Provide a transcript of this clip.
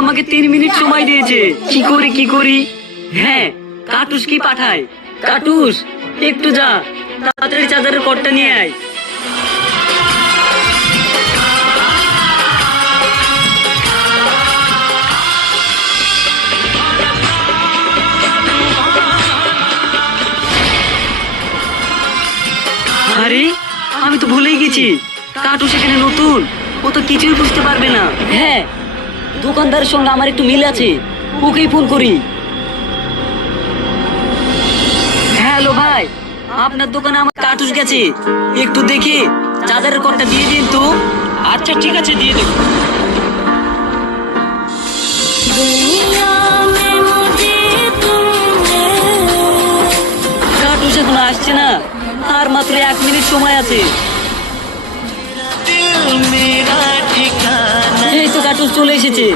আমাকে 3 মিনিট সময় দিয়েছে। কি করি? হ্যাঁ, কাটুস কি পাঠায়? কাটুস, একটু যা, তাড়াতাড়ি চার্জারের কর্ডটা নিয়ে আয়। আরে, আমি তো ভুলেই গেছি, কাটুস এখানে নতুন, ও তো কিছুই বুঝতে পারবে না। হ্যাঁ, দোকানদারের সঙ্গে আমার একটু মিল আছে, ওকেই ফোন করি। হ্যালো ভাই, আপনার দোকানে আমার কাটুস গেছে, একটু দেখে চার্জারের কর্ডটা দিয়ে দিন তো। আচ্ছা ঠিক আছে, দিয়ে দেবো। কাটুস এখনো আসছে না, আর মাত্র 1 মিনিট সময় আছে। এই তো কাটুস চলে এসেছে।